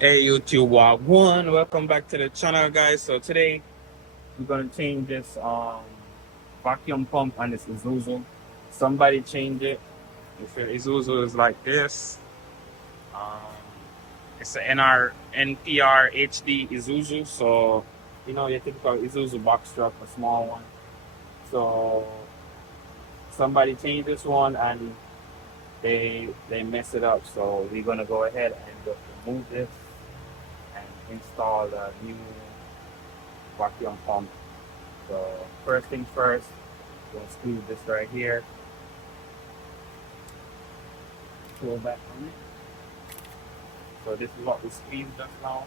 Hey YouTube one, welcome back to the channel guys. So today we're gonna change this vacuum pump on this Isuzu. Somebody change it. If your Isuzu is like this, um, it's an NPR HD Isuzu. So you know your typical Isuzu box truck, a small one. So somebody changed this one and they mess it up. So we're gonna go ahead and just remove this and install the new vacuum pump. So first things first, we'll squeeze this right here, pull back on it. So this is what we squeezed just now.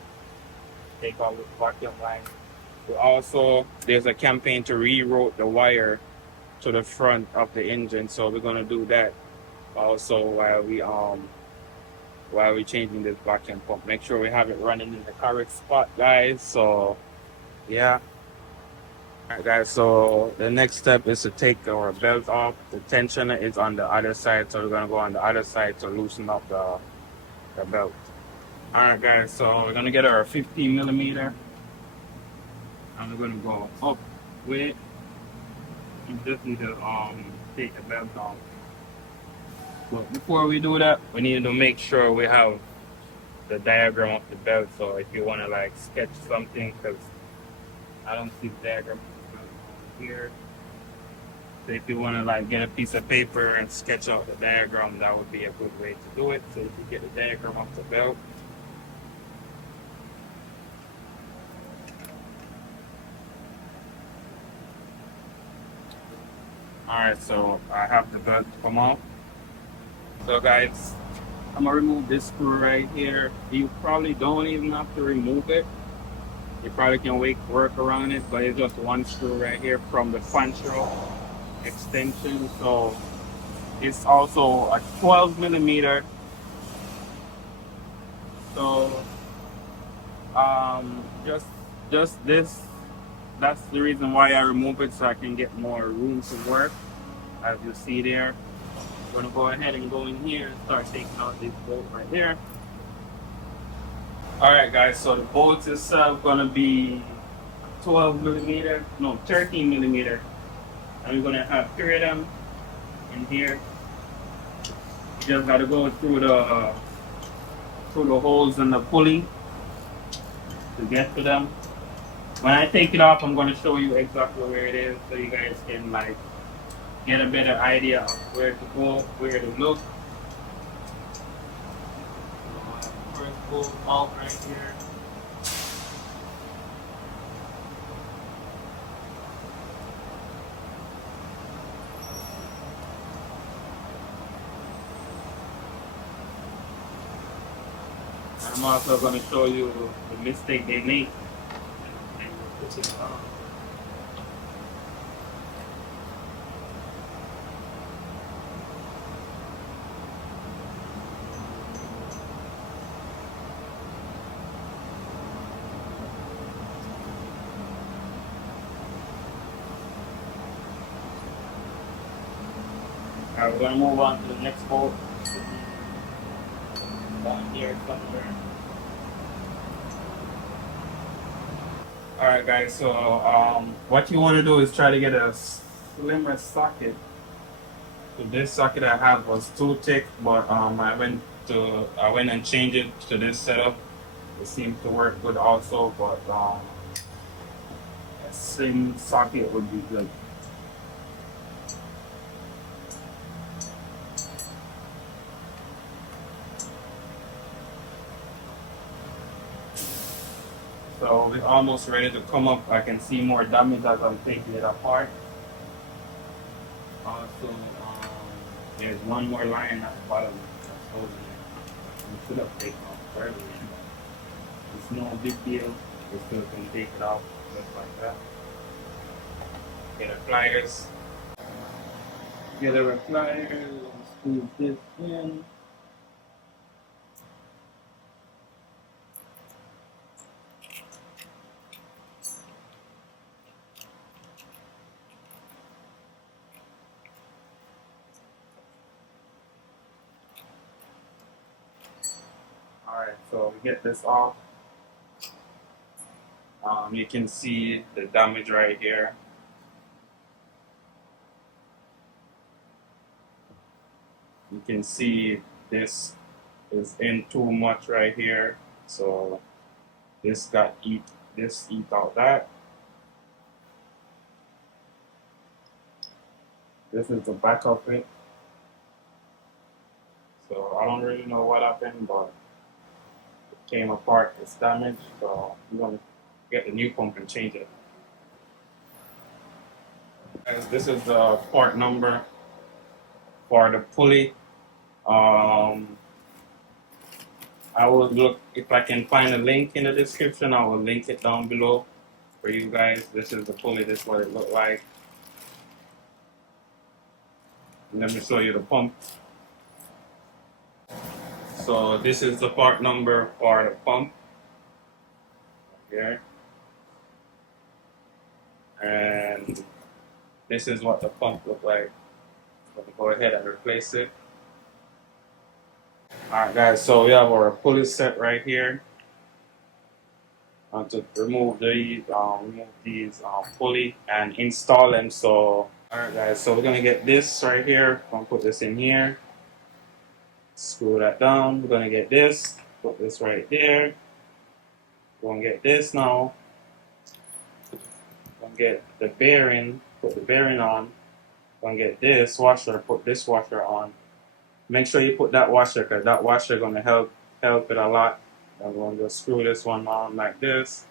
Take out the vacuum line. We also, there's a campaign to reroute the wire to the front of the engine. So we're gonna do that also while we changing this vacuum pump. Make sure we have it running in the correct spot, guys. So yeah. Alright guys, so the next step is to take our belt off. The tension is on the other side, so we're gonna go on the other side to loosen up the belt. Alright guys, so we're gonna get our 15 millimeter and we're gonna go up with it. You just need to take the belt off. But before we do that, we need to make sure we have the diagram of the belt. So if you wanna like sketch something, because I don't see the diagram here. So if you want to like get a piece of paper and sketch out the diagram, that would be a good way to do it. So if you get the diagram of the belt. Alright, so I have the belt come off. So guys, I'm gonna remove this screw right here. You probably don't even have to remove it. You probably can work around it, but it's just one screw right here from the control extension. So it's also a 12 millimeter. So just this, that's the reason why I remove it, so I can get more room to work. As you see there, I'm gonna go ahead and go in here and start taking out this bolt right there. All right guys, so the bolts itself gonna be 12 millimeter, no, 13 millimeter, and we're gonna have three of them in here. You just gotta go through the holes in the pulley to get to them. When I take it off, I'm gonna show you exactly where it is, so you guys can like get a better idea of where to go, where to look. First bolt out right here. I'm also going to show you the mistake they make. Alright, we're going to move on to the next bolt. Down here somewhere. Alright guys, so what you want to do is try to get a slimmer socket. So this socket I had was too thick, but I went and changed it to this setup. It seems to work good also, but a slim socket would be good. So we're almost ready to come up. I can see more damage as I'm taking it apart. Also, there's one more line at the bottom that's holding it. We should have taken off earlier. It's no big deal. We still can take it off just like that. Get a pliers. Get a pliers. Squeeze this in. Alright, so we get this off. You can see the damage right here. You can see this is in too much right here. So this eat out that. This is the back of it. So I don't really know what happened, but it came apart, it's damaged. So I'm gonna get the new pump and change it. Guys, this is the part number for the pulley. Um, I will look if I can find a link in the description. I will link it down below for you guys. This is the pulley. This is what it looked like. Let me show you the pump. So this is the part number for the pump here, and this is what the pump looked like. So I'm gonna go ahead and replace it. Alright guys, so we have our pulley set right here. To remove these pulley and install them. So alright guys, so we're gonna get this right here. I'm gonna put this in here. Screw that down. We're gonna get this. Put this right there. We're gonna get this now. We're gonna get the bearing. Put the bearing on. We're gonna get this washer. Put this washer on. Make sure you put that washer because that washer is gonna help it a lot. I'm going to screw this one on like this.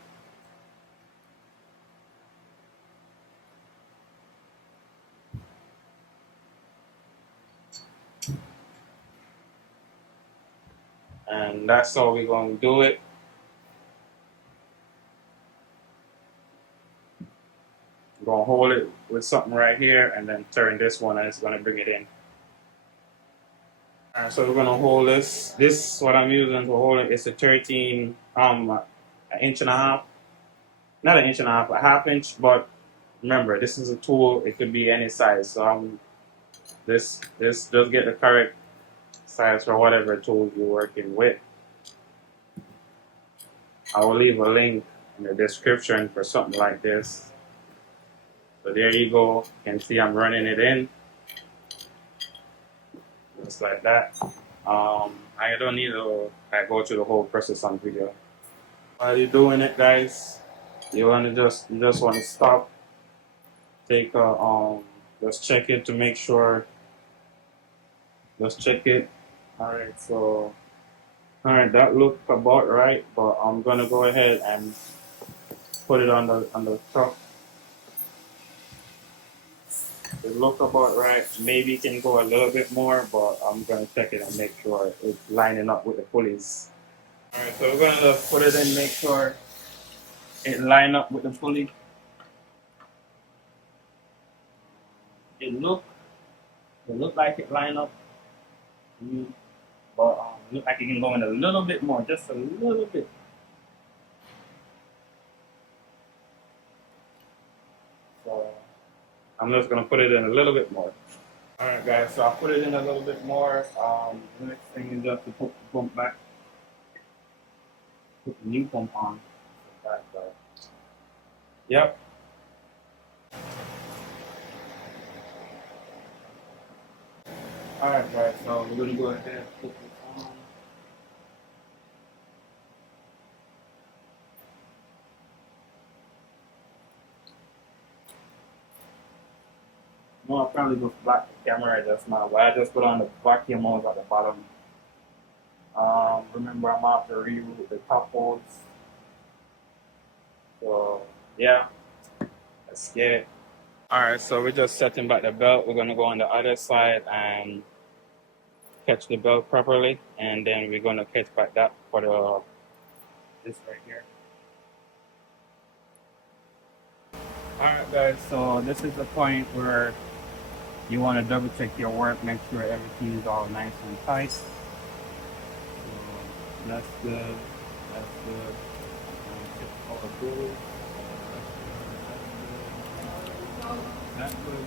And that's how we're going to do it. I'm going to hold it with something right here and then turn this one and it's going to bring it in. So we're going to hold this. This, what I'm using to hold it, is a 13, an inch and a half. Not an inch and a half, a half inch, but remember, this is a tool. It could be any size. So this does get the correct size for whatever tool you're working with. I will leave a link in the description for something like this. So there you go. You can see I'm running it in. Just like that. I don't need to go through the whole process on video. While you're doing it, guys, you just want to stop. Take just check it to make sure. Just check it. Alright, so that looked about right, but I'm gonna go ahead and put it on the truck. It looked about right. Maybe it can go a little bit more, but I'm gonna check it and make sure it's lining up with the pulleys. Alright, so we're gonna put it in, make sure it line up with the pulley. It look like it line up. But look like it can go in a little bit more, just a little bit. So I'm just gonna put it in a little bit more. Alright guys, so I put it in a little bit more. The next thing is just to put the pump back. Put the new pump on. Yep. Alright guys, so we're gonna go ahead and put this on. No, I probably just block the camera just now, but I just put on the vacuum hose at the bottom. Remember, I'm off to reroute the top hose. So yeah, let's get it. Alright, so we're just setting back the belt. We're gonna go on the other side and catch the belt properly, and then we're gonna catch back that for this right here. Alright guys, so this is the point where you want to double check your work, make sure everything is all nice and tight. So that's good, that's good. All good. That's good,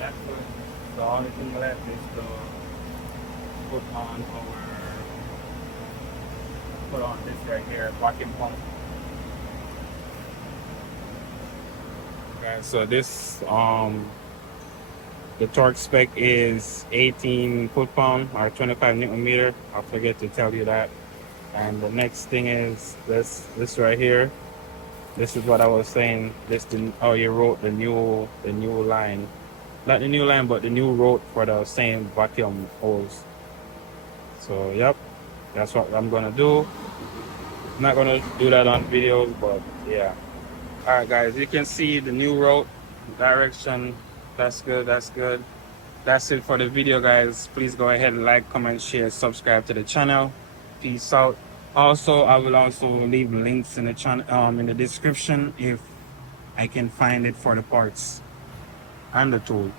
that's good. So all the thing left is to put on our put on this right here, vacuum pump. Okay, so this the torque spec is 18 foot-pound or 25 Newton meter. I forget to tell you that. And the next thing is this right here. This is what I was saying. Oh, you wrote the new line, not the new line, but the new route for the same vacuum hose. So yep, that's what I'm gonna do. I'm not gonna do that on videos, but yeah. All right, guys, you can see the new route direction. That's good. That's good. That's it for the video, guys. Please go ahead and like, comment, share, subscribe to the channel. Peace out. Also, I will also leave links in the channel in the description if I can find it for the parts and the tool.